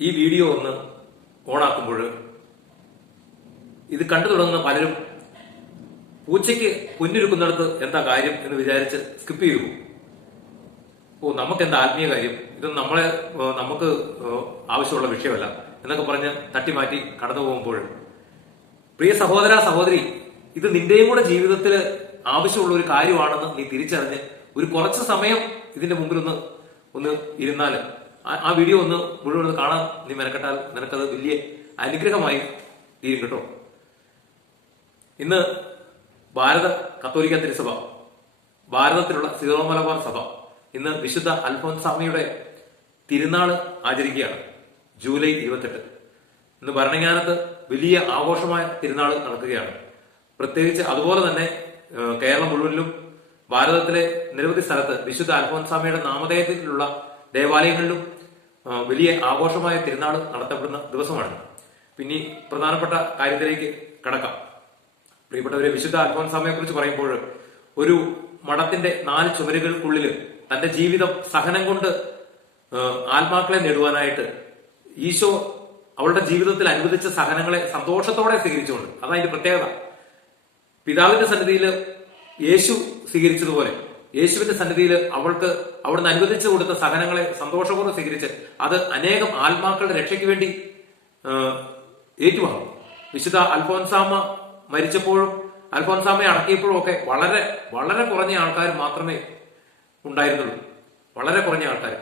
ഈ വീഡിയോ ഒന്ന് ഓണാക്കുമ്പോൾ ഇത് കണ്ടു തുടങ്ങുന്ന പലരും പൂച്ചയ്ക്ക് കുഞ്ഞിരിക്കുന്നിടത്ത് എന്താ കാര്യം എന്ന് വിചാരിച്ച് സ്കിപ്പ് ചെയ്തു ഓ നമുക്ക് എന്താ ആത്മീയ കാര്യം? ഇതൊന്നും നമ്മളെ നമുക്ക് ആവശ്യമുള്ള വിഷയമല്ല. എന്നൊക്കെ പറഞ്ഞ് തട്ടിമാറ്റി കടന്നു പോകുമ്പോൾ പ്രിയ സഹോദര സഹോദരി ഇത് നിന്റെയും കൂടെ ജീവിതത്തിൽ ആവശ്യമുള്ള ഒരു കാര്യമാണെന്ന് നീ തിരിച്ചറിഞ്ഞ് ഒരു കുറച്ച് സമയം ഇതിന്റെ മുമ്പിൽ ഒന്ന് ഒന്ന് ഇരുന്നാൽ ആ- വീഡിയോ ഒന്ന് മുഴുവൻ ഒന്ന് കാണാൻ നീ മെനക്കെട്ടാൽ നിനക്കത് വലിയ അനുഗ്രഹമായി തീരും കേട്ടോ. ഇന്ന് ഭാരത കത്തോലിക്ക തിരുസഭ ഭാരതത്തിലുള്ള സിറോ മലബാർ സഭ ഇന്ന് വിശുദ്ധ അൽഫോൻസാമിയുടെ തിരുനാൾ ആചരിക്കുകയാണ് ജൂലൈ ഇരുപത്തെട്ട്. ഇന്ന് ഭരണങ്ങാനത്ത് വലിയ ആഘോഷമായ തിരുനാൾ നടക്കുകയാണ്. പ്രത്യേകിച്ച് അതുപോലെ തന്നെ കേരളം മുഴുവനിലും ഭാരതത്തിലെ നിരവധി സ്ഥലത്ത് വിശുദ്ധ അൽഫോൻസാമിയുടെ നാമധേയത്തിലുള്ള ദേവാലയങ്ങളിലും വലിയ ആഘോഷമായ തിരുനാൾ നടത്തപ്പെടുന്ന ദിവസമാണ്. പിന്നെ പ്രധാനപ്പെട്ട കാര്യത്തിലേക്ക് കടക്കാം. പ്രിയപ്പെട്ടവരെ വിശുദ്ധ അൽഫോൻസാമയെ കുറിച്ച് പറയുമ്പോൾ ഒരു മഠത്തിന്റെ നാല് ചുമരുകൾക്കുള്ളിൽ തന്റെ ജീവിതം സഹനം കൊണ്ട് ആത്മാക്കളെ നേടുവാനായിട്ട് ഈശോ അവളുടെ ജീവിതത്തിൽ അനുവദിച്ച സഹനങ്ങളെ സന്തോഷത്തോടെ സ്വീകരിച്ചുകൊണ്ട് അതാണ് അതിന്റെ പ്രത്യേകത. പിതാവിന്റെ സന്നിധിയിൽ യേശു സ്വീകരിച്ചതുപോലെ യേശുവിന്റെ സന്നിധിയിൽ അവൾക്ക് അവിടുന്ന് അനുവദിച്ചു കൊടുത്ത സഹനങ്ങളെ സന്തോഷപൂർവം സ്വീകരിച്ച് അത് അനേകം ആത്മാക്കളുടെ രക്ഷയ്ക്ക് വേണ്ടി ഏറ്റുവാങ്ങും. വിശുദ്ധ അൽഫോൻസാമ മരിച്ചപ്പോഴും അൽഫോൻസാമയെ അടക്കിയപ്പോഴും ഒക്കെ വളരെ വളരെ കുറഞ്ഞ ആൾക്കാർ മാത്രമേ ഉണ്ടായിരുന്നുള്ളൂ. വളരെ കുറഞ്ഞ ആൾക്കാർ.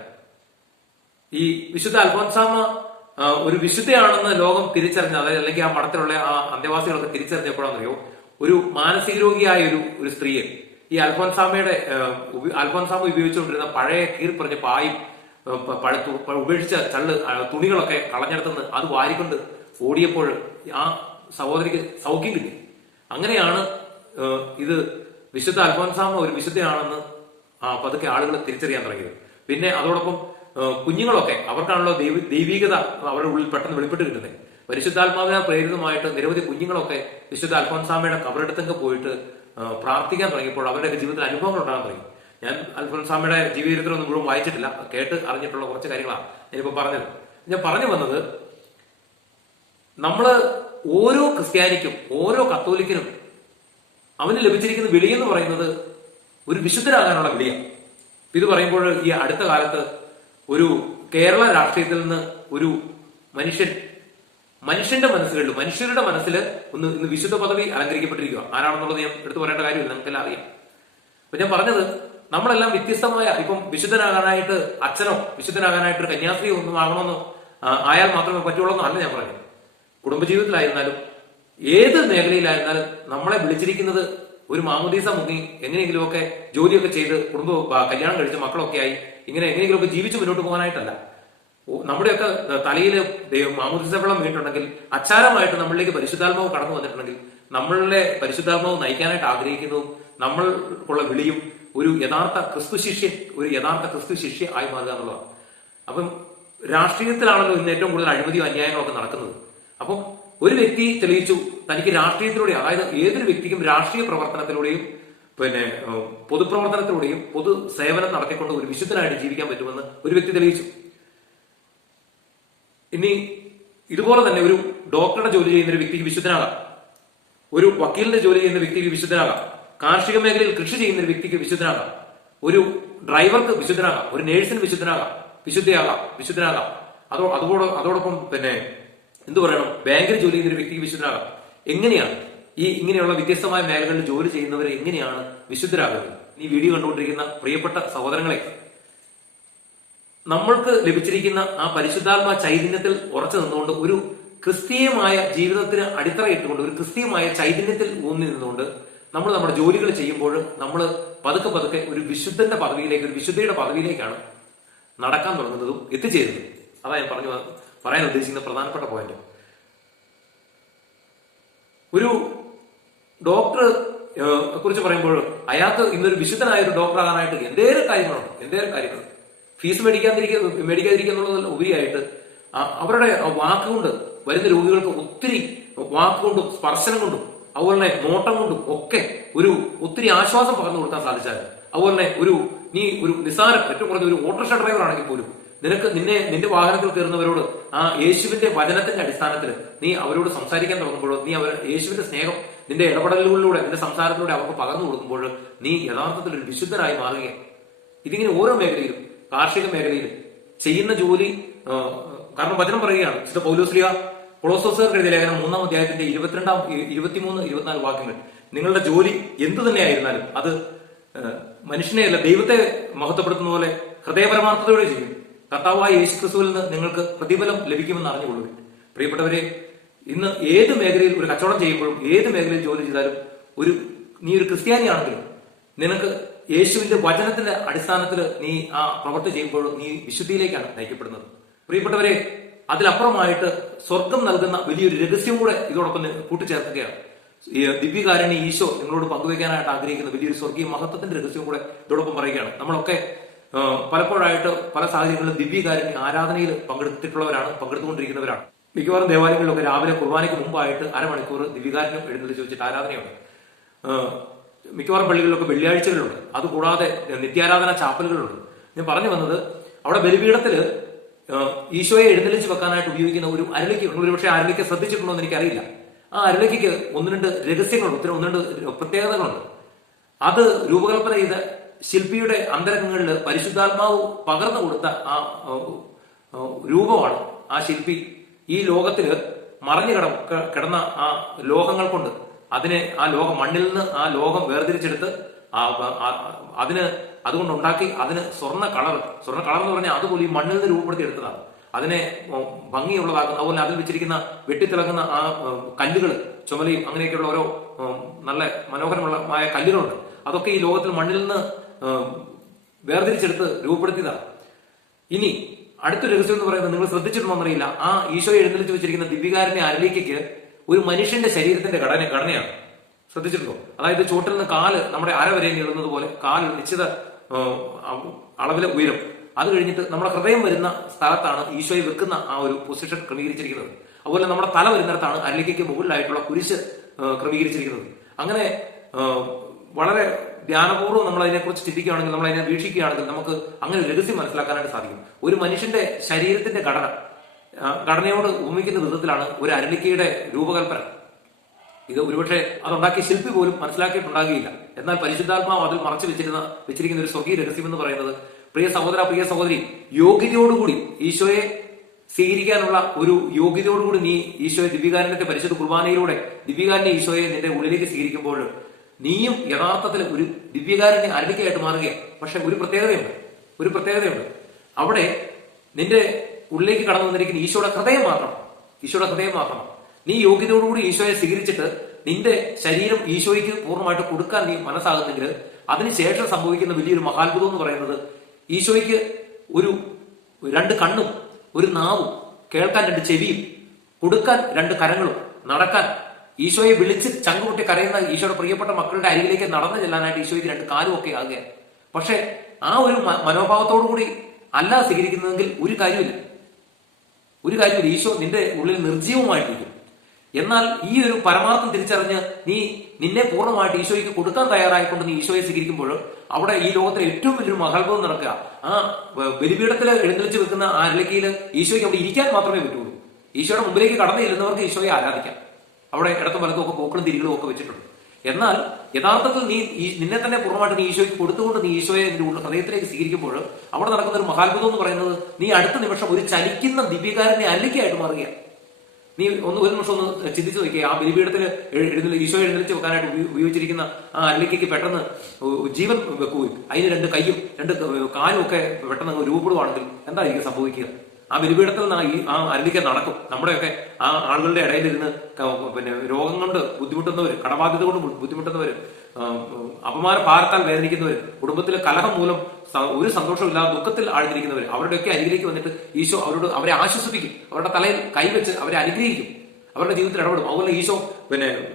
ഈ വിശുദ്ധ അൽഫോൻസാമ ഒരു വിശുദ്ധയാണെന്ന് ലോകം തിരിച്ചറിഞ്ഞ അതായത് അല്ലെങ്കിൽ ആ മഠത്തിലുള്ള ആ അന്തേവാസികളൊക്കെ തിരിച്ചറിഞ്ഞപ്പോഴാണെന്നറിയോ ഒരു മാനസിക രോഗിയായ ഒരു ഒരു സ്ത്രീയെ ഈ അൽഫോൻസാമയുടെ അൽഫോൻസാമ ഉപയോഗിച്ചുകൊണ്ടിരുന്ന പഴയ കീർപ്പറഞ്ഞ പായും ആ, പ- പഴ ഉപേക്ഷിച്ച ചള്ള് തുണികളൊക്കെ കളഞ്ഞെടുത്തുനിന്ന് അത് വാരിക്കൊണ്ട് ഓടിയപ്പോൾ ആ സഹോദരിക്ക് സൗഖ്യം കിട്ടി. അങ്ങനെയാണ് ഇത് വിശുദ്ധ അൽഫോൻസാമ ഒരു വിശുദ്ധയാണെന്ന് ആ പതുക്കെ ആളുകൾ തിരിച്ചറിയാൻ തുടങ്ങിയത്. പിന്നെ അതോടൊപ്പം കുഞ്ഞുങ്ങളൊക്കെ അവർക്കാണല്ലോ ദൈവ ദൈവികത അവരുടെ ഉള്ളിൽ പെട്ടെന്ന് വെളിപ്പെട്ട് കിട്ടുന്നത് പരിശുദ്ധാത്മാവിനാൽ പ്രേരിതമായിട്ട് നിരവധി കുഞ്ഞുങ്ങളൊക്കെ വിശുദ്ധ അൽഫോൻസാമയുടെ കബറെടുത്തൊക്കെ പോയിട്ട് പ്രാർത്ഥിക്കാൻ തുടങ്ങിയപ്പോൾ അവരുടെയൊക്കെ ജീവിതത്തിൽ അനുഭവങ്ങൾ ഉണ്ടാകാൻ തുടങ്ങി. ഞാൻ അൽഫോൻസാമയുടെ ജീവിതത്തിലൊന്നും മുഴുവൻ വായിച്ചിട്ടില്ല. കേട്ട് അറിഞ്ഞിട്ടുള്ള കുറച്ച് കാര്യങ്ങളാണ് ഞാനിപ്പോ പറഞ്ഞത്. ഞാൻ പറഞ്ഞു വന്നത് നമ്മൾ ഓരോ ക്രിസ്ത്യാനിക്കും ഓരോ കത്തോലിക്കനും അവന് ലഭിച്ചിരിക്കുന്ന വിളി എന്ന് പറയുന്നത് ഒരു വിശുദ്ധരാകാനുള്ള വിളിയാണ് ഇത് പറയുമ്പോൾ ഈ അടുത്ത കാലത്ത് ഒരു കേരള രാഷ്ട്രീയത്തിൽ നിന്ന് ഒരു മനുഷ്യൻ മനുഷ്യന്റെ മനസ്സുകളിൽ മനുഷ്യരുടെ മനസ്സിൽ ഒന്ന് ഇന്ന് വിശുദ്ധ പദവി അലങ്കരിക്കപ്പെട്ടിരിക്കുക ആരാണെന്നുള്ളത് ഞാൻ എടുത്തു പറയേണ്ട കാര്യമില്ല. നമുക്കെല്ലാം അറിയാം. അപ്പൊ ഞാൻ പറഞ്ഞത് നമ്മളെല്ലാം വ്യത്യസ്തമായ ഇപ്പം വിശുദ്ധനാകാനായിട്ട് അച്ഛനോ വിശുദ്ധനാകാനായിട്ട് ഒരു കന്യാസ്ത്രീ ഒന്നും ആകണമെന്നോ ആയാൽ മാത്രമേ പറ്റുള്ളൂ എന്നല്ല ഞാൻ പറഞ്ഞു കുടുംബജീവിതത്തിലായിരുന്നാലും ഏത് മേഖലയിലായിരുന്നാലും നമ്മളെ വിളിച്ചിരിക്കുന്നത് ഒരു മാമുദീസ മുങ്ങി എങ്ങനെയെങ്കിലുമൊക്കെ ജോലിയൊക്കെ ചെയ്ത് കുടുംബ കല്യാണം കഴിച്ച് മക്കളൊക്കെ ആയി ഇങ്ങനെ എങ്ങനെയെങ്കിലുമൊക്കെ ജീവിച്ച് മുന്നോട്ട് പോകാനായിട്ടല്ല. നമ്മുടെയൊക്കെ തലയിൽ മാമുദീസ വെള്ളം വീണിട്ടുണ്ടെങ്കിൽ അച്ചാരമായിട്ട് നമ്മളിലേക്ക് പരിശുദ്ധാത്മാവ് കടന്നു വന്നിട്ടുണ്ടെങ്കിൽ നമ്മളുടെ പരിശുദ്ധാത്മാവ് നയിക്കാനായിട്ട് ആഗ്രഹിക്കുന്നതും നമ്മൾക്കുള്ള വിളിയും ഒരു യഥാർത്ഥ ക്രിസ്തു ശിഷ്യൻ ഒരു യഥാർത്ഥ ക്രിസ്തു ശിഷ്യ ആയി മാറുക എന്നുള്ളതാണ്. അപ്പം രാഷ്ട്രീയത്തിലാണല്ലോ ഇന്ന് ഏറ്റവും കൂടുതൽ അഴിമതിയും അന്യായങ്ങളൊക്കെ നടക്കുന്നത്. അപ്പം ഒരു വ്യക്തി തെളിയിച്ചു തനിക്ക് രാഷ്ട്രീയത്തിലൂടെ അതായത് ഏതൊരു വ്യക്തിക്കും രാഷ്ട്രീയ പ്രവർത്തനത്തിലൂടെയും പിന്നെ പൊതുപ്രവർത്തനത്തിലൂടെയും പൊതു സേവനം നടത്തിക്കൊണ്ട് ഒരു വിശുദ്ധനായിട്ട് ജീവിക്കാൻ പറ്റുമെന്ന് ഒരു വ്യക്തി തെളിയിച്ചു. ഇനി ഇതുപോലെ തന്നെ ഒരു ഡോക്ടറുടെ ജോലി ചെയ്യുന്ന ഒരു വ്യക്തിക്ക് വിശുദ്ധനാകാം. ഒരു വക്കീലിന്റെ ജോലി ചെയ്യുന്ന വ്യക്തിക്ക് വിശുദ്ധനാകാം. കാർഷിക മേഖലയിൽ കൃഷി ചെയ്യുന്ന ഒരു വ്യക്തിക്ക് വിശുദ്ധനാകാം. ഒരു ഡ്രൈവർക്ക് വിശുദ്ധനാകാം. ഒരു നേഴ്സിന് വിശുദ്ധനാകാം. വിശുദ്ധയാകാം. വിശുദ്ധനാകാം. അതോ അതോട് അതോടൊപ്പം പിന്നെ എന്തു പറയണം? ബാങ്കിൽ ജോലി ചെയ്യുന്ന ഒരു വ്യക്തിക്ക് വിശുദ്ധനാകാം. എങ്ങനെയാണ് ഈ ഇങ്ങനെയുള്ള വ്യത്യസ്തമായ മേഖലകളിൽ ജോലി ചെയ്യുന്നവരെ എങ്ങനെയാണ് വിശുദ്ധരാകുന്നത്? ഈ വീഡിയോ കണ്ടുകൊണ്ടിരിക്കുന്ന പ്രിയപ്പെട്ട സഹോദരങ്ങളെ നമ്മൾക്ക് ലഭിച്ചിരിക്കുന്ന ആ പരിശുദ്ധാത്മ ചൈതന്യത്തിൽ ഉറച്ചു നിന്നുകൊണ്ട് ഒരു ക്രിസ്തീയമായ ജീവിതത്തിന് അടിത്തറയിട്ടുകൊണ്ട് ഒരു ക്രിസ്തീയമായ ചൈതന്യത്തിൽ ഊന്നി നിന്നുകൊണ്ട് നമ്മൾ നമ്മുടെ ജോലികൾ ചെയ്യുമ്പോൾ നമ്മൾ പതുക്കെ പതുക്കെ ഒരു വിശുദ്ധന്റെ പദവിയിലേക്ക് ഒരു വിശുദ്ധയുടെ പദവിയിലേക്കാണ് നടക്കാൻ തുടങ്ങുന്നതും എത്തിച്ചേരുന്നത്. അതാ ഞാൻ പറഞ്ഞു പറയാൻ ഉദ്ദേശിക്കുന്ന പ്രധാനപ്പെട്ട പോയിന്റ് ഒരു ഡോക്ടർ കുറിച്ച് പറയുമ്പോൾ അയാൾക്ക് ഇന്നൊരു വിശുദ്ധനായ ഒരു ഡോക്ടർ ആകാനായിട്ട് എന്തേലും കാര്യങ്ങളുണ്ട് എന്തേലും കാര്യങ്ങൾ ഫീസ് മേടിക്കാതിരിക്കുക മേടിക്കാതിരിക്കുക എന്നുള്ളതല്ല ഉപരിയായിട്ട് അവരുടെ വാക്കുകൊണ്ട് വരുന്ന രോഗികൾക്ക് ഒത്തിരി വാക്കുകൊണ്ടും സ്പർശനം കൊണ്ടും അതുപോലെ തന്നെ നോട്ടം കൊണ്ടും ഒക്കെ ഒരു ഒത്തിരി ആശ്വാസം പകർന്നു കൊടുക്കാൻ സാധിച്ചാൽ അതുപോലെ തന്നെ ഒരു നീ ഒരു നിസ്സാരം ഏറ്റവും കുറഞ്ഞ ഒരു ഓട്ടോറിക്ഷ ഡ്രൈവർ ആണെങ്കിൽ പോലും നിനക്ക് നിന്നെ നിന്റെ വാഹനത്തിൽ കയറുന്നവരോട് ആ യേശുവിന്റെ വചനത്തിന്റെ അടിസ്ഥാനത്തിൽ നീ അവരോട് സംസാരിക്കാൻ തുടങ്ങുമ്പോഴോ നീ അവർ യേശുവിന്റെ സ്നേഹം നിന്റെ ഇടപെടലുകളിലൂടെ നിന്റെ സംസാരത്തിലൂടെ അവർക്ക് പകർന്നു കൊടുക്കുമ്പോൾ നീ യഥാർത്ഥത്തിൽ ഒരു വിശുദ്ധനായി മാറുകയാണ്. ഇതിങ്ങനെ ഓരോ മേഖലയിലും കാർഷിക മേഖലയിൽ ചെയ്യുന്ന ജോലി കാരണം വചനം പറയുകയാണ്. വിശുദ്ധ പൗലോസ്ലിയ കൊളോസോസുകാർക്ക് എഴുതിയ ലേഖനം മൂന്നാം അധ്യായത്തിന്റെ ഇരുപത്തിരണ്ടാം ഇരുപത്തിമൂന്ന് ഇരുപത്തിനാല് വാക്യങ്ങൾ. നിങ്ങളുടെ ജോലി എന്തു തന്നെയായിരുന്നാലും അത് മനുഷ്യനെയല്ല ദൈവത്തെ മഹത്വപ്പെടുത്തുന്ന പോലെ ഹൃദയപരമാർത്ഥതയോടെ ചെയ്യും. കർത്താവായ യേശു ക്രിസ്തുവിൽ നിന്ന് നിങ്ങൾക്ക് പ്രതിഫലം ലഭിക്കുമെന്ന് അറിഞ്ഞുകൊള്ളു പ്രിയപ്പെട്ടവരെ ഇന്ന് ഏത് മേഖലയിൽ ഒരു കച്ചവടം ചെയ്യുമ്പോഴും ഏത് മേഖലയിൽ ജോലി ചെയ്താലും ഒരു നീ ഒരു ക്രിസ്ത്യാനിയാണെങ്കിലും നിനക്ക് യേശുവിന്റെ വചനത്തിന്റെ അടിസ്ഥാനത്തിൽ നീ ആ പ്രവർത്തി ചെയ്യുമ്പോൾ നീ വിശുദ്ധിയിലേക്കാണ് നയിക്കപ്പെടുന്നത്. പ്രിയപ്പെട്ടവരെ അതിലപ്പുറമായിട്ട് സ്വർഗം നൽകുന്ന വലിയൊരു രഹസ്യം കൂടെ ഇതോടൊപ്പം കൂട്ടിച്ചേർക്കുകയാണ്. ദിവ്യകാരണി ഈശോ നിങ്ങളോട് പങ്കുവയ്ക്കാനായിട്ട് ആഗ്രഹിക്കുന്ന വലിയൊരു സ്വർഗീയ മഹത്വത്തിന്റെ രഹസ്യം കൂടെ ഇതോടൊപ്പം പറയുകയാണ്. നമ്മളൊക്കെ പലപ്പോഴായിട്ട് പല സാഹചര്യങ്ങളിലും ദിവ്യകാരണി ആരാധനയിൽ പങ്കെടുത്തിട്ടുള്ളവരാണ് പങ്കെടുത്തുകൊണ്ടിരിക്കുന്നവരാണ്. മിക്കവാറും ദേവാലയങ്ങളിലൊക്കെ രാവിലെ കുർബാനയ്ക്ക് മുമ്പായിട്ട് അരമണിക്കൂർ ദിവ്യകാരണം എഴുന്നള്ളിച്ച് വെച്ചിട്ട് ആരാധനയുണ്ട്. മിക്കവാറും പള്ളികളിലൊക്കെ വെള്ളിയാഴ്ചകളുണ്ട്. അതുകൂടാതെ നിത്യാരാധന ചാപ്പലുകളുണ്ട്. ഞാൻ പറഞ്ഞു വന്നത് അവിടെ ബലിപീഠത്തിൽ ഈശോയെ എഴുന്നള്ളിച്ച് വെക്കാനായിട്ട് ഉപയോഗിക്കുന്ന ഒരു അരളിക്ക് ഒരു പക്ഷേ അരളിക്ക് ശ്രദ്ധിച്ചിട്ടുണ്ടോ എന്ന് എനിക്കറിയില്ല. ആ അരളിക്ക് ഒന്ന് രണ്ട് രഹസ്യങ്ങളുണ്ട്. ഒത്തിരി ഒന്ന് രണ്ട് പ്രത്യേകതകളുണ്ട്. അത് രൂപകൽപ്പന ചെയ്ത ശില്പിയുടെ അന്തരംഗങ്ങളിൽ പരിശുദ്ധാത്മാവ് പകർന്നു കൊടുത്ത ആ രൂപമാണ് ആ ശില്പി ഈ ലോകത്തിൽ മറഞ്ഞു കിട കിടന്ന ആ ലോഹങ്ങൾ കൊണ്ട് അതിനെ ആ ലോകം മണ്ണിൽ നിന്ന് ആ ലോകം വേർതിരിച്ചെടുത്ത് അതിന് അതുകൊണ്ട് ഉണ്ടാക്കി അതിന് സ്വർണ കളർ സ്വർണ കളർ എന്ന് പറഞ്ഞാൽ അതുപോലെ ഈ മണ്ണിൽ നിന്ന് രൂപപ്പെടുത്തി എടുത്തതാണ് അതിനെ ഭംഗിയുള്ളതാക്കുന്ന അതുപോലെ അതിൽ വെച്ചിരിക്കുന്ന വെട്ടിത്തിളങ്ങുന്ന ആ കല്ലുകൾ ചുമലയും അങ്ങനെയൊക്കെയുള്ള ഓരോ നല്ല മനോഹരമായ കല്ലുകളുണ്ട്. അതൊക്കെ ഈ ലോകത്തിൽ മണ്ണിൽ നിന്ന് വേർതിരിച്ചെടുത്ത് രൂപപ്പെടുത്തിയതാണ്. ഇനി അടുത്ത രഹസ്യം എന്ന് പറയുന്നത് നിങ്ങൾ ശ്രദ്ധിച്ചിട്ടുണ്ടോ എന്നറിയില്ല. ആ ഈശോ എഴുന്നള്ളിച്ച് വെച്ചിരിക്കുന്ന ദിവ്യകാരന്റെ അരളിക്കയ്ക്ക് ഒരു മനുഷ്യന്റെ ശരീരത്തിന്റെ ഘടന ഘടനയാണ്. ശ്രദ്ധിച്ചിട്ടുണ്ടോ? അതായത് ചോട്ടിൽ നിന്ന് കാൽ നമ്മുടെ അര വരെ നീളുന്നത് പോലെ കാൽ നിശ്ചിത അളവിലെ ഉയരം. അത് കഴിഞ്ഞിട്ട് നമ്മുടെ ഹൃദയം വരുന്ന സ്ഥലത്താണ് ഈശോയെ വെക്കുന്ന ആ ഒരു പൊസിഷൻ ക്രമീകരിച്ചിരിക്കുന്നത്. അതുപോലെ നമ്മുടെ തല വരുന്നിടത്താണ് അരളിക്കയ്ക്ക് മുകളിലായിട്ടുള്ള കുരിശ് ക്രമീകരിച്ചിരിക്കുന്നത്. അങ്ങനെ വളരെ ധ്യാനപൂർവം നമ്മൾ അതിനെക്കുറിച്ച് ചിന്തിക്കുകയാണെങ്കിൽ നമ്മൾ അതിനെ വീക്ഷിക്കുകയാണെങ്കിൽ നമുക്ക് അങ്ങനെ രഹസ്യം മനസ്സിലാക്കാനായിട്ട് സാധിക്കും. ഒരു മനുഷ്യന്റെ ശരീരത്തിന്റെ ഘടന ഘടനയോട് ഉപമിക്കുന്ന വിധത്തിലാണ് ഒരു അരുണിക്കയുടെ രൂപകൽപ്പന. ഇത് ഒരുപക്ഷെ അതുണ്ടാക്കിയ ശില്പി പോലും മനസ്സിലാക്കിയിട്ടുണ്ടാകുകയില്ല എന്നാൽ പരിശുദ്ധാത്മാവ് അതിൽ മറച്ചു വെച്ചിരുന്ന വെച്ചിരിക്കുന്ന ഒരു സ്വകീയ രഹസ്യം എന്ന് പറയുന്നത് പ്രിയ സഹോദര പ്രിയ സഹോദരി യോഗ്യതയോടുകൂടി ഈശോയെ സ്വീകരിക്കാനുള്ള ഒരു യോഗ്യതയോടുകൂടി നീ ഈശോയെ ദിവ്യകാരനത്തെ പരിശുദ്ധ കുർബാനയിലൂടെ ദിവ്യകാരനെ ഈശോയെ നിന്റെ ഉള്ളിലേക്ക് സ്വീകരിക്കുമ്പോൾ നീയും യഥാർത്ഥത്തിൽ ഒരു ദിവ്യകാരനെ അരണിക്കയായിട്ട് മാറുകയാണ്. പക്ഷെ ഒരു പ്രത്യേകതയുണ്ട്. ഒരു പ്രത്യേകതയുണ്ട്. അവിടെ നിന്റെ ഉള്ളിലേക്ക് കടന്നു വന്നിരിക്കുന്ന ഈശോയുടെ ഹൃദയം മാത്രം ഈശോയുടെ ഹൃദയം മാത്രം. നീ യോഗ്യതയോടുകൂടി ഈശോയെ സ്വീകരിച്ചിട്ട് നിന്റെ ശരീരം ഈശോയ്ക്ക് പൂർണമായിട്ട് കൊടുക്കാൻ നീ മനസ്സാകുന്നെങ്കിൽ അതിനുശേഷം സംഭവിക്കുന്ന വലിയൊരു മഹാത്ഭുതം എന്ന് പറയുന്നത് ഈശോയ്ക്ക് ഒരു രണ്ട് കണ്ണും ഒരു നാവും കേൾക്കാൻ രണ്ട് ചെവിയും കൊടുക്കാൻ രണ്ട് കരങ്ങളും നടക്കാൻ ഈശോയെ വിളിച്ച് ചങ്കുപൊട്ടി കരയുന്ന ഈശോയുടെ പ്രിയപ്പെട്ട മക്കളുടെ അരികിലേക്ക് നടന്നു ചെല്ലാനായിട്ട് ഈശോയ്ക്ക് രണ്ട് കാലും ഒക്കെ ആകുകയാണ്. പക്ഷെ ആ ഒരു മനോഭാവത്തോടു കൂടി അല്ല സ്വീകരിക്കുന്നതെങ്കിൽ ഒരു കാര്യമില്ല ഒരു കാര്യം ഈശോ നിന്റെ ഉള്ളിൽ നിർജീവമായിട്ടിരിക്കും എന്നാൽ ഈ ഒരു പരമാർത്ഥം തിരിച്ചറിഞ്ഞ് നീ നിന്നെ പൂർണമായിട്ട് ഈശോയ്ക്ക് കൊടുക്കാൻ തയ്യാറായിക്കൊണ്ട് നീ ഈശോയെ സ്വീകരിക്കുമ്പോൾ അവിടെ ഈ ലോകത്തിലെ ഏറ്റവും വലിയൊരു മഹത്വം നടക്കുക. ആ ബലിപീഠത്തിൽ എഴുന്നള്ളിച്ച് വെക്കുന്ന ആ അരളിക്കയിൽ ഈശോയ്ക്ക് അവിടെ ഇരിക്കാൻ മാത്രമേ പറ്റുള്ളൂ. ഈശോയുടെ മുമ്പിലേക്ക് കടന്നു ചെല്ലുന്നവർക്ക് ഈശോയെ ആരാധിക്കാം. അവിടെ ഇടത്തും വലത്തും ഒക്കെ പൂക്കളും തിരികളും ഒക്കെ വെച്ചിട്ടുണ്ട്. എന്നാൽ യഥാർത്ഥത്തിൽ നീ നിന്നെ തന്നെ പൂർണമായിട്ട് നീ ഈശോയ്ക്ക് കൊടുത്തുകൊണ്ട് നീ ഈശോയെ നിന്റെ ഉള്ള ഹൃദയത്തിലേക്ക് സ്വീകരിക്കുമ്പോൾ അവിടെ നടക്കുന്ന ഒരു മഹാത്ഭുതം എന്ന് പറയുന്നത് നീ അടുത്ത നിമിഷം ഒരു ചലിക്കുന്ന ദിവ്യകാരനെ അല്ലിക്കായിട്ട് മാറുകയാണ് നീ ഒന്ന് ഒരു നിമിഷം ഒന്ന് ചിന്തിച്ചു നോക്കിയ ആ ബലിപീഠത്തിൽ എഴുന്നള്ളി ഈശോ എഴുന്നള്ളിച്ച് വെക്കാനായിട്ട് ഉപയോ- ഉപയോഗിച്ചിരിക്കുന്ന ആ അരളിക്കയ്ക്ക് പെട്ടെന്ന് ജീവൻ വെക്കുകയും അതിന് രണ്ട് കൈയും രണ്ട് കാലും ഒക്കെ പെട്ടെന്ന് രൂപപ്പെടുവാണെങ്കിൽ എന്തായിരിക്കും സംഭവിക്കുക? ആ ബലിപീഠത്തിൽ ഈ- ആ അരളിക്ക നടക്കും. നമ്മുടെയൊക്കെ ആ ആളുകളുടെ ഇടയിലിരുന്ന് പിന്നെ രോഗം കൊണ്ട് ബുദ്ധിമുട്ടുന്നവർ കടബാധ്യത കൊണ്ട് ബുദ്ധിമുട്ടുന്നവർ അപമാന ഭാരത്താൽ വേദനിക്കുന്നവർ കുടുംബത്തിലെ കലഹം മൂലം ഒരു സന്തോഷമില്ലാതെ ദുഃഖത്തിൽ ആഴ്ന്നിരിക്കുന്നവർ അവരുടെയൊക്കെ അരികിലേക്ക് വന്നിട്ട് ഈശോ അവരോട് അവരെ ആശ്വസിപ്പിക്കും. അവരുടെ തലയിൽ കൈവച്ച് അവരെ അനുഗ്രഹിക്കും. അവരുടെ ജീവിതത്തിൽ ഇടപെടും. അതുപോലെ ഈശോ പിന്നെ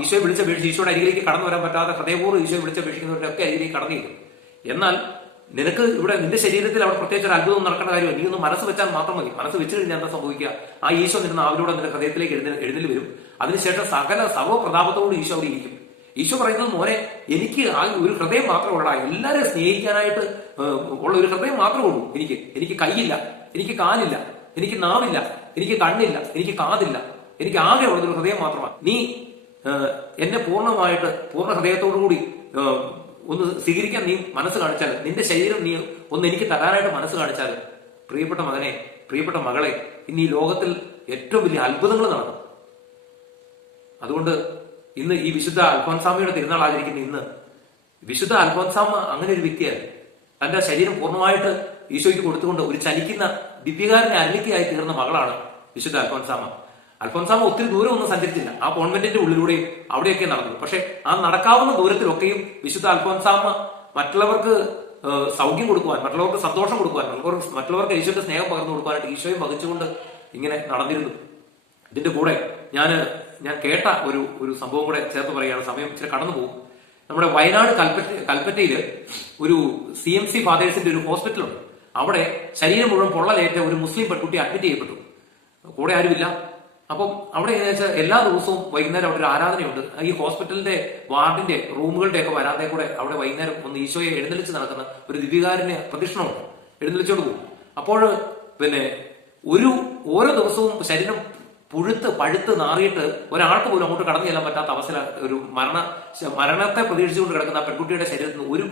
ഈശോയെ വിളിച്ചപേക്ഷിച്ച് ഈശോയുടെ അരികിലേക്ക് കടന്നു വരാൻ പറ്റാതെ ഹൃദയപൂർവം ഈശോയെ വിളിച്ച വിളിച്ചപേക്ഷിക്കുന്നവരുടെ ഒക്കെ അരികിലേക്ക് കടന്നിരിക്കും. എന്നാൽ നിനക്ക് ഇവിടെ നിന്റെ ശരീരത്തിൽ അവിടെ പ്രത്യേകിച്ച് ഒരു അത്ഭുതം നടക്കേണ്ട കാര്യമില്ല. നീ ഒന്ന് മനസ്സ് വെച്ചാൽ മാത്രം മതി. മനസ്സ് വെച്ച് കഴിഞ്ഞാൽ എന്താ സംഭവിക്കുക? ആ ഈശോ നിന്ന ആവിലൂടെ നിന്റെ ഹൃദയത്തിലേക്ക് എഴുന്ന എഴുന്നേൽ വരും. അതിനുശേഷം സകല സർവപ്രതാപത്തോട് ഈശോ അവിടെ ഇരിക്കും. ഈശോ പറയുന്നത് മോനെ എനിക്ക് ആ ഒരു ഹൃദയം മാത്രമേ ഉള്ളടാ. എല്ലാവരെയും സ്നേഹിക്കാനായിട്ട് ഉള്ള ഒരു ഹൃദയം മാത്രമേ ഉള്ളൂ എനിക്ക്. എനിക്ക് കൈയില്ല. എനിക്ക് കാലില്ല. എനിക്ക് നാവില്ല. എനിക്ക് കണ്ണില്ല. എനിക്ക് കാതില്ല. എനിക്ക് ആകെ ഉള്ളത് ഹൃദയം മാത്രമാണ്. നീ എന്നെ പൂർണമായിട്ട് പൂർണ ഹൃദയത്തോടു കൂടി ഒന്ന് സ്വീകരിക്കാൻ നീ മനസ്സ് കാണിച്ചാൽ നിന്റെ ശരീരം നീ ഒന്ന് എനിക്ക് തരാനായിട്ട് മനസ്സ് കാണിച്ചാൽ പ്രിയപ്പെട്ട മകനെ പ്രിയപ്പെട്ട മകളെ ഇന്ന് ഈ ലോകത്തിൽ ഏറ്റവും വലിയ അത്ഭുതങ്ങൾ നടക്കും അതുകൊണ്ട് ഇന്ന് ഈ വിശുദ്ധ അൽഫോൻസാമിയുടെ തിരുനാൾ ആചരിക്കുന്ന ഇന്ന് വിശുദ്ധ അൽഫോൻസാമ അങ്ങനെ ഒരു വ്യക്തിയാണ്. തന്റെ ശരീരം പൂർണമായിട്ട് ഈശോയ്ക്ക് കൊടുത്തുകൊണ്ട് ഒരു ചലിക്കുന്ന ദിവ്യകാരനെ അരുളിക്കയായി തീർന്ന മകളാണ് വിശുദ്ധ അൽഫോൻസാമ അൽഫോൻസാമ ഒത്തിരി ദൂരം ഒന്നും സഞ്ചരിച്ചില്ല. ആ കോൺവെന്റിന്റെ ഉള്ളിലൂടെയും അവിടെയൊക്കെ നടന്നു. പക്ഷെ ആ നടക്കാവുന്ന ദൂരത്തിലൊക്കെയും വിശുദ്ധ അൽഫോൻസാമ മറ്റുള്ളവർക്ക് സൗഖ്യം കൊടുക്കുവാൻ മറ്റുള്ളവർക്ക് സന്തോഷം കൊടുക്കുവാൻ മറ്റുള്ളവർക്ക് മറ്റുള്ളവർക്ക് ഈശോയുടെ സ്നേഹം പകർന്നു കൊടുക്കുവാനായിട്ട് ഈശോയും വഹിച്ചുകൊണ്ട് ഇങ്ങനെ നടന്നിരുന്നു. ഇതിന്റെ കൂടെ ഞാൻ ഞാൻ കേട്ട ഒരു ഒരു സംഭവം കൂടെ ചേർത്ത് പറയുകയാണ്. സമയം ഇച്ചിരി കടന്നു പോകും നമ്മുടെ വയനാട് കൽപ്പറ്റ കൽപ്പറ്റയിൽ ഒരു സി എം സി ഫാദേഴ്സിന്റെ ഒരു ഹോസ്പിറ്റലുണ്ട്. അവിടെ ശരീരം മുഴുവൻ പൊള്ളലേറ്റ ഒരു മുസ്ലിം പെൺകുട്ടി അഡ്മിറ്റ് ചെയ്യപ്പെട്ടു. കൂടെ ആരുമില്ല. അപ്പം അവിടെ എങ്ങനെയാ വെച്ചാൽ എല്ലാ ദിവസവും വൈകുന്നേരം അവിടെ ഒരു ആരാധനയുണ്ട്. ഈ ഹോസ്പിറ്റലിന്റെ വാർഡിന്റെ റൂമുകളുടെ ഒക്കെ വരാതെ കൂടെ അവിടെ വൈകുന്നേരം ഒന്ന് ഈശോയെ എഴുന്നള്ളിച്ച് നടക്കുന്ന ഒരു ദിവ്യകാരന് പ്രദക്ഷിണമുണ്ട് എഴുന്നള്ളിച്ചോണ്ട് പോകും. അപ്പോൾ പിന്നെ ഒരു ഓരോ ദിവസവും ശരീരം പുഴുത്ത് പഴുത്ത് നാറിയിട്ട് ഒരാൾക്ക് പോലും അങ്ങോട്ട് കടന്നു ചെല്ലാൻ പറ്റാത്ത അവസ്ഥ ഒരു മരണ മരണത്തെ പ്രതീക്ഷിച്ചുകൊണ്ട് കിടക്കുന്ന ആ പെൺകുട്ടിയുടെ ശരീരത്തിൽ നിന്ന് ഒരു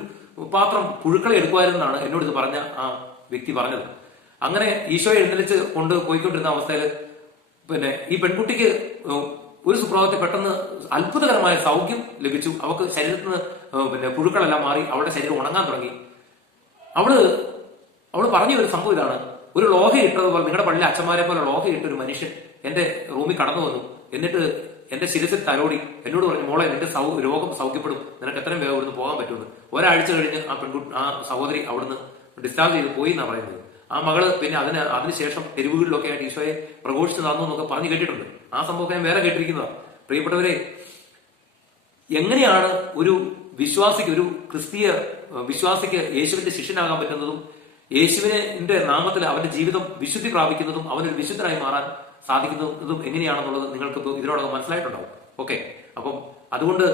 പാത്രം പുഴുക്കളെ എടുക്കുമായിരുന്നാണ് എന്നോട് ഇത് പറഞ്ഞ ആ വ്യക്തി പറഞ്ഞത്. അങ്ങനെ ഈശോയെ എഴുന്നള്ളിച്ച് കൊണ്ട് പോയിക്കൊണ്ടിരുന്ന അവസ്ഥയിൽ പിന്നെ ഈ പെൺകുട്ടിക്ക് ഒരു സുപ്രഭാതത്തിൽ പെട്ടെന്ന് അത്ഭുതകരമായ സൗഖ്യം ലഭിച്ചു. അവൾക്ക് ശരീരത്തിൽ നിന്ന് പിന്നെ പുഴുക്കളെല്ലാം മാറി അവളുടെ ശരീരം ഉണങ്ങാൻ തുടങ്ങി. അവൾ അവൾ പറഞ്ഞ ഒരു സംഭവം ഇതാണ്. ഒരു ലോഹ ഇട്ടതുപോലെ നിങ്ങളുടെ പള്ളിയിലെ അച്ഛന്മാരെ പോലെ ലോഹ ഇട്ട ഒരു മനുഷ്യൻ എന്റെ റൂമിൽ കടന്നു വന്നു. എന്നിട്ട് എന്റെ ശിരസിൽ തലോടി. എന്നോട് പറഞ്ഞു മോളെ നിന്റെ സൗ രോഗം സൗഖ്യപ്പെടും. നിനക്ക് എത്രയും വേഗം ഇവിടുന്ന് പോകാൻ പറ്റുമെന്ന് ഒരാഴ്ച കഴിഞ്ഞ് ആ പെൺകുട്ടി ആ സഹോദരി അവിടുന്ന് ഡിസ്ചാർജ് ചെയ്ത് പോയി എന്നാണ് പറയുന്നത്. ആ മകൾ പിന്നെ അതിന് അതിനുശേഷം തെരുവുകളിലൊക്കെ ആയിട്ട് ഈശോയെ പ്രഘോഷിച്ചു തന്നു എന്നൊക്കെ പറഞ്ഞു കേട്ടിട്ടുണ്ട്. ആ സംഭവം ഞാൻ വേറെ കേട്ടിരിക്കുന്നതാണ് പ്രിയപ്പെട്ടവരെ എങ്ങനെയാണ് ഒരു വിശ്വാസിക്ക് ഒരു ക്രിസ്തീയ വിശ്വാസിക്ക് യേശുവിന്റെ ശിഷ്യനാകാൻ പറ്റുന്നതും യേശുവിന്റെ നാമത്തിൽ അവന്റെ ജീവിതം വിശുദ്ധി പ്രാപിക്കുന്നതും അവനൊരു വിശുദ്ധനായി മാറാൻ സാധിക്കുന്നതും എങ്ങനെയാണെന്നുള്ളത് നിങ്ങൾക്ക് ഇതിനോടകം മനസ്സിലായിട്ടുണ്ടാവും. ഓക്കെ? അപ്പം അതുകൊണ്ട്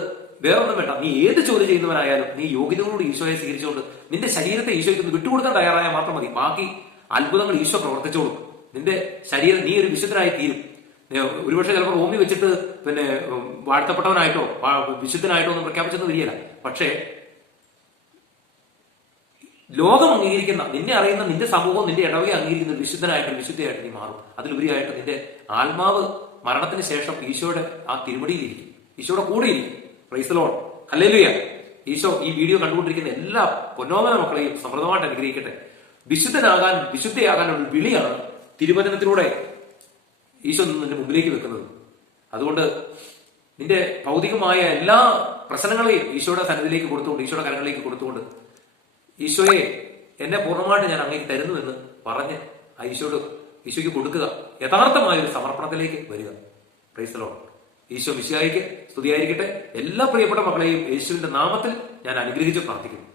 വേറൊന്നും വേണ്ട. നീ ഏത് ജോലി ചെയ്യുന്നവനായാലും നീ യോഗ്യതകളോട് ഈശോയെ സ്വീകരിച്ചുകൊണ്ട് നിന്റെ ശരീരത്തെ ഈശോയ്ക്ക് വിട്ടുകൊടുക്കാൻ തയ്യാറായാൽ മാത്രം മതി. ബാക്കി അത്ഭുതങ്ങൾ ഈശോ പ്രവർത്തിച്ചോളും നിന്റെ ശരീരം നീ ഒരു വിശുദ്ധനായി തീരും ഒരുപക്ഷെ ചിലപ്പോൾ റൂമിൽ വെച്ചിട്ട് പിന്നെ വാഴ്ത്തപ്പെട്ടവനായിട്ടോ വിശുദ്ധനായിട്ടോ ഒന്നും പ്രഖ്യാപിച്ചെന്ന് വരികയില്ല. പക്ഷേ ലോകം അംഗീകരിക്കുന്ന നിന്നെ അറിയുന്ന നിന്റെ സമൂഹം നിന്റെ ഇടവയെ അംഗീകരിക്കുന്ന വിശുദ്ധനായിട്ട് വിശുദ്ധയായിട്ട് നീ മാറും. അതിലുപരിയായിട്ട് നിന്റെ ആത്മാവ് മരണത്തിന് ശേഷം ഈശോയുടെ ആ തിരുമടിയിലിരിക്കും. ഈശോയുടെ കൂടെ ഇരിക്കും പ്രൈസലോൺ അല്ലേലുയ ഈശോ ഈ വീഡിയോ കണ്ടുകൊണ്ടിരിക്കുന്ന എല്ലാ പൊന്നോമന മക്കളെയും സമൃദ്ധമായിട്ട് അനുഗ്രഹിക്കട്ടെ. വിശുദ്ധനാകാൻ വിശുദ്ധയാകാൻ ഒരു വിളിയാണ് തിരുവചനത്തിലൂടെ ഈശോ നിന്റെ മുമ്പിലേക്ക് വെക്കുന്നത്. അതുകൊണ്ട് നിന്റെ ഭൗതികമായ എല്ലാ പ്രശ്നങ്ങളെയും ഈശോയുടെ സന്നിധിയിലേക്ക് കൊടുത്തുകൊണ്ട് ഈശോയുടെ കരങ്ങളിലേക്ക് കൊടുത്തുകൊണ്ട് ഈശോയെ എന്നെ പൂർണമായിട്ട് ഞാൻ അങ്ങേക്ക് തരുന്നു എന്ന് പറഞ്ഞ് ആ ഈശോയോട് ഈശോയ്ക്ക് കൊടുക്കുക. യഥാർത്ഥമായ ഒരു സമർപ്പണത്തിലേക്ക് വരിക. പ്രൈസലോ ഈശോ വിശയായിക്ക് സ്തുതിയായിരിക്കട്ടെ. എല്ലാ പ്രിയപ്പെട്ട മക്കളെയും യേശുവിന്റെ നാമത്തിൽ ഞാൻ അനുഗ്രഹിച്ച് പ്രാർത്ഥിക്കുന്നു.